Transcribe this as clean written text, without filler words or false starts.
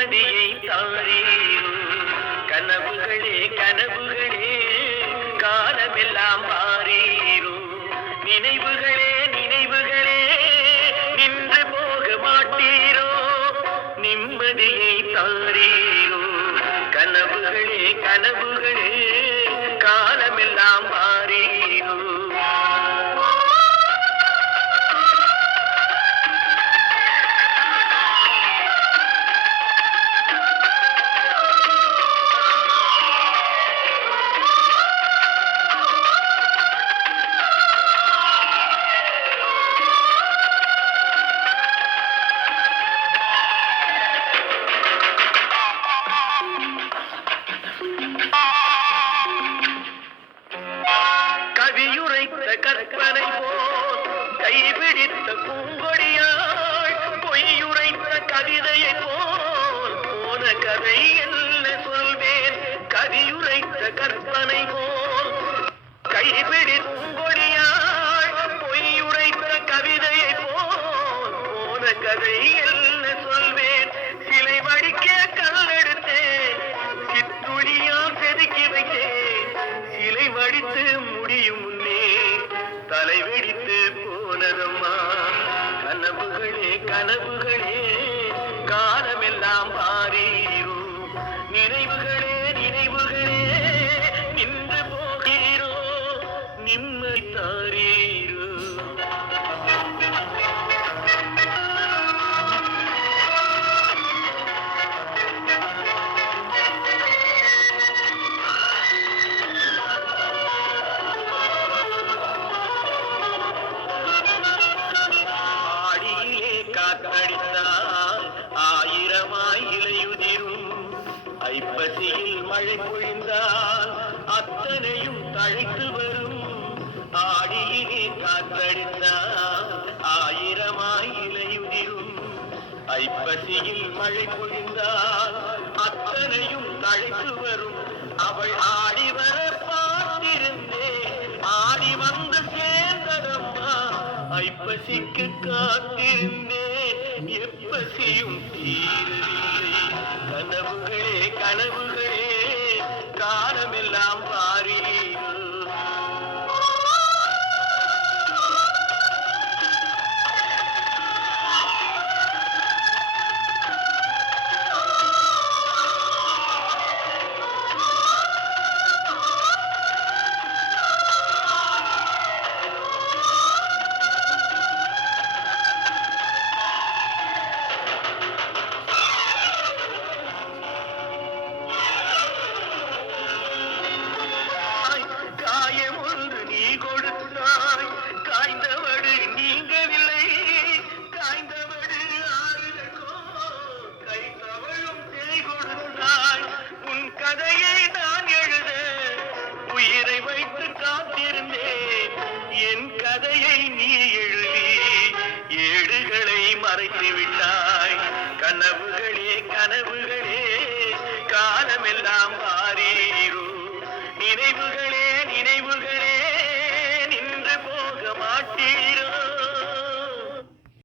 நிம்மதியை தாரீரோ கனவுகளே கனவுகளே காலமெல்லாம் மாறீரோ நினைவுகளே நினைவுகளே நின்று போக மாட்டீரோ நிம்மதியை தாரீரோ கனவுகளே கனவுகளே காலமெல்லாம் மாறீரோ கற்பனை போல் கைபிடித்த பூங்கொடியாள் பொய்யுரைத்த கவிதையை போல் போன கதை என்ன சொல்வேன் கவியுரைத்த கற்பனை போல் கைபிடித்த பூங்கொடியாள் பொய்யுரைத்த கவிதையை போல் போன கதை என்ன சொல்வேன் சிலை வடிக்க கல்லெடுத்தேன் சித்துளியால் செதுக்கி வைத்தேன் சிலை வடித்து முடியும் தலை வெடித்து போனதம்மா கனவுகளே கனவுகளே காலமெல்லாம் மாறீரோ நினைவுகளே நினைவுகளே நின்று போகிறோ நிம்மதி தாரீரோ காத்தடித்தால் ஆயிரமாய் இலையுதிரும் ஐப்பசியில் மழை பொழிந்தால் அத்தனையும் தழைத்து வரும் ஆடியிலே காத்தடித்தால் ஆயிரமாய் இலையுதிரும் ஐப்பசியில் மழை பொழிந்தால் அத்தனையும் தழைத்து வரும் அவள் ஆடி வர பார்த்திருந்தேன் ஆடி வந்து சேர்ந்ததம்மா ஐப்பசிக்கு காத்திருந்தேன் எப்பசியும் தீரவில்லை கனவுகளே கனவுகளே காலமெல்லாம் மாறீரோ காய்ந்தவடு நீங்கவில்லை காய்ந்தவடு ஆறுதற்கோ கை தவழும் திரை கொடுத்தாய் உன் கதையை நான் எழுத உயிரை வைத்து காத்திருந்தேன் என் கதையை நீ எழுதி ஏடுகளை மறைத்து விட்டாய் கனவுகளே கனவுகளே காலமெல்லாம்